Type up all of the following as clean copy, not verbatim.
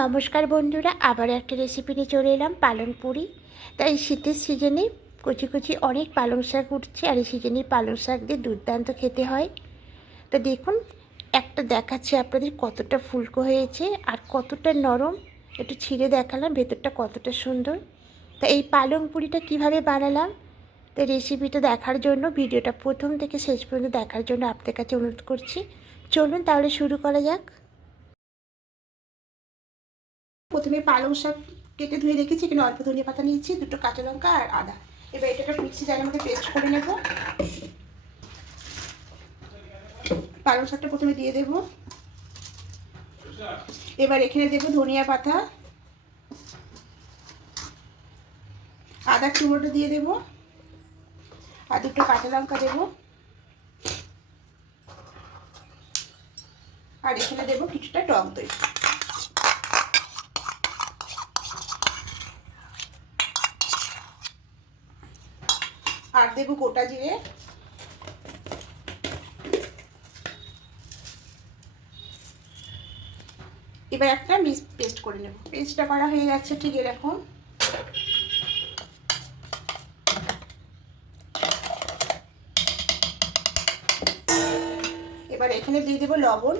নমস্কার বন্ধুরা, আবার একটা রেসিপি নিয়ে চলে এলাম পালং পুরি। তাই শীতের সিজনে কচি কচি অনেক পালং শাক উঠছে, আর এই সিজনে পালং শাক দিয়ে দুর্দান্ত খেতে হয়। তো দেখুন, একটা দেখাচ্ছি আপনাদের কতটা ফুলকো হয়েছে আর কতটা নরম। একটু ছিঁড়ে দেখালাম ভেতরটা কতটা সুন্দর। তা এই পালং পুরিটা কিভাবে বানালাম, তো রেসিপিটা দেখার জন্য ভিডিওটা প্রথম থেকে শেষ পর্যন্ত দেখার জন্য আপনাদের কাছে অনুরোধ করছি। চলুন তাহলে শুরু করা যাক। প্রথমে পালং শাক কেটে ধুয়ে রেখেছি, এখানে অল্প ধনিয়া পাতা নিয়েছি, দুটো কাঁচা লঙ্কা আর আদা। এবার এটা একটা মিক্সি জারের মধ্যে পেস্ট করে নেব। পালং শাকটা প্রথমে দিয়ে দেব। এবার এখানে দেব ধনিয়া পাতা, আদা টুকরোটা দিয়ে দেব, আর দুটো কাঁচা লঙ্কা দেব, আর এখানে দেব কিছুটা টক দই। আর দেব গোটা জিরে। এবার একটা পেস্ট করে নেব। পেস্টটা করা হয়ে যাচ্ছে ঠিক এরকম। এবার এখানে দিয়ে দেব লবণ,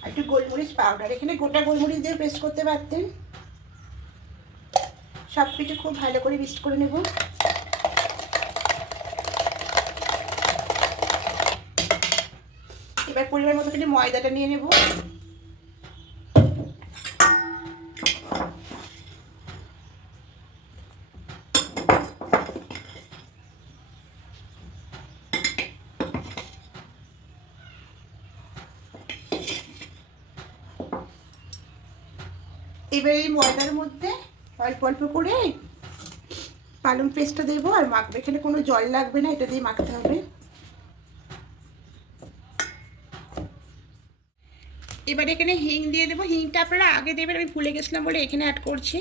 আর একটু গোলমরিচ পাউডার। এখানে গোটা গোলমরিচ দিয়ে পেস্ট করতে পারতেন। সব কিছু খুব ভালো করে মিক্স করে নেব। এবার পরিমাণ মতো করে ময়দাটা নিয়ে নেব। এবার এই ময়দার মধ্যে অল্প অল্প করে পালং পেস্টটা দেবো আর মাখবো। এখানে কোনো জল লাগবে না, এটা দিয়ে মাখতে হবে। এবার এখানে হিং দিয়ে দেবো। হিংটা আপনারা আগে দেবেন, আমি ভুলে গেছিলাম বলে এখানে অ্যাড করছি।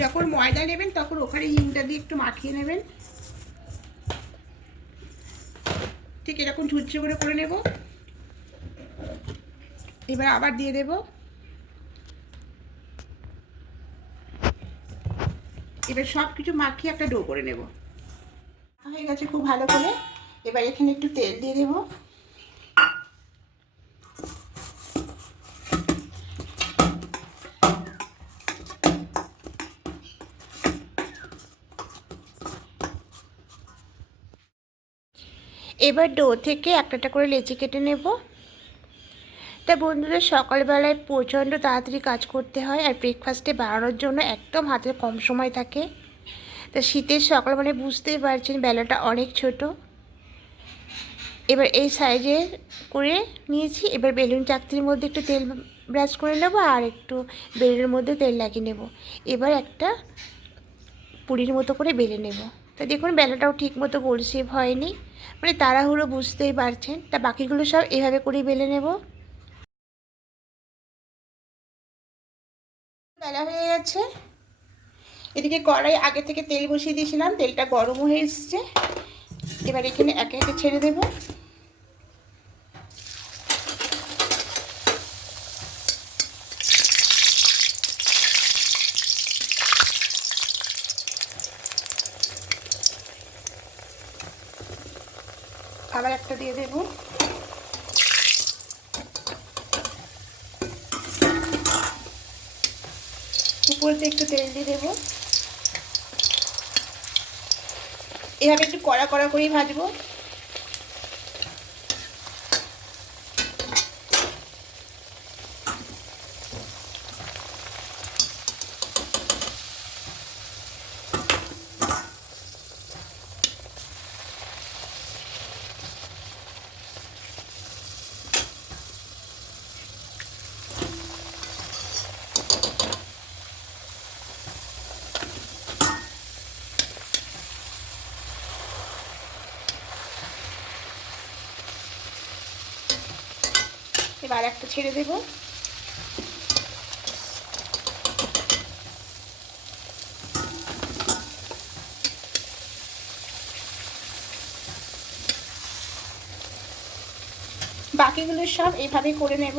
যখন ময়দা নেবেন তখন ওখানে হিংটা দিয়ে একটু মাখিয়ে নেবেন। ঠিক এরকম ঝুরঝুরে করে নেব। এবার আবার দিয়ে দেব। এবার সব কিছু মাখিয়ে একটা ডো করে নেব। হয়ে গেছে খুব ভালো করে। এবার এখানে একটু তেল দিয়ে দেব। এবার ডো থেকে একটা করে লেচি কেটে নেব। তা বন্ধুরা, সকালবেলায় প্রচণ্ড তাড়াতাড়ি কাজ করতে হয়, আর ব্রেকফাস্টে বানানোর জন্য একদম হাতে কম সময় থাকে। তা শীতের সকাল মানে বুঝতেই পারছেন বেলাটা অনেক ছোট। এবার এই সাইজে করে নিয়েছি। এবার বেলুন চাকতির মধ্যে একটু তেল ব্রাশ করে নেব, আর একটু বেলুনের মধ্যে তেল লাগিয়ে নেব। এবার একটা পুরির মতো করে বেলে নেব। তা দেখুন বেলাটাও ঠিক মতো গোল শেপ হয়নি, মানে তাড়াহুড়ো বুঝতেই পারছেন। তা বাকিগুলো সব এভাবে করেই বেলে নেব। বেলা হয়ে গেছে। এদিকে কড়াই আগে থেকে তেল বসিয়ে দিয়েছিলাম, তেলটা গরম হয়ে এসছে। এবার এখানে একে একে ছেড়ে দেব। আবার একটা দিয়ে দেব। উপর দিয়ে একটু তেল দিয়ে দেবো। এভাবে একটু কড়া কড়া করেই ভাজবো। এবার একটা ছেড়ে দেব। বাকিগুলো সব এভাবে করে নেব।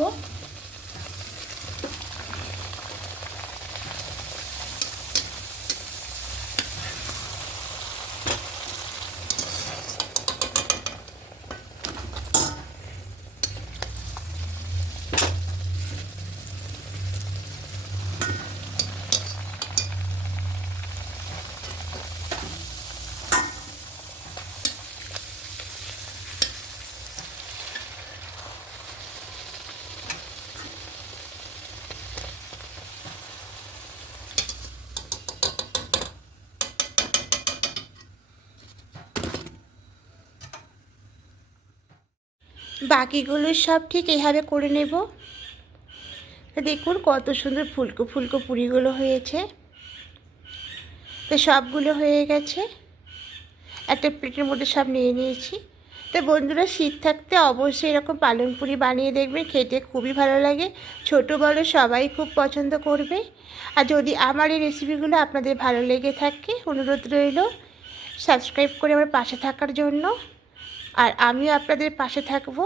বাকিগুলো সব ঠিক এভাবে করে নেব। দেখুন কত সুন্দর ফুলকো ফুলকো পুরিগুলো হয়েছে। তো সবগুলো হয়ে গেছে, একটা প্লেটের মধ্যে সব নিয়ে নিয়েছি। তো বন্ধুরা, শীত থাকতে অবশ্যই এরকম পালং পুরি বানিয়ে দেখবেন, খেতে খুবই ভালো লাগে। ছোটো বড় সবাই খুব পছন্দ করবে। আর যদি আমার এই রেসিপিগুলো আপনাদের ভালো লেগে থাকে, অনুরোধ রইল সাবস্ক্রাইব করে আমার পাশে থাকার জন্য। আর আমিও আপনাদের পাশে থাকবো।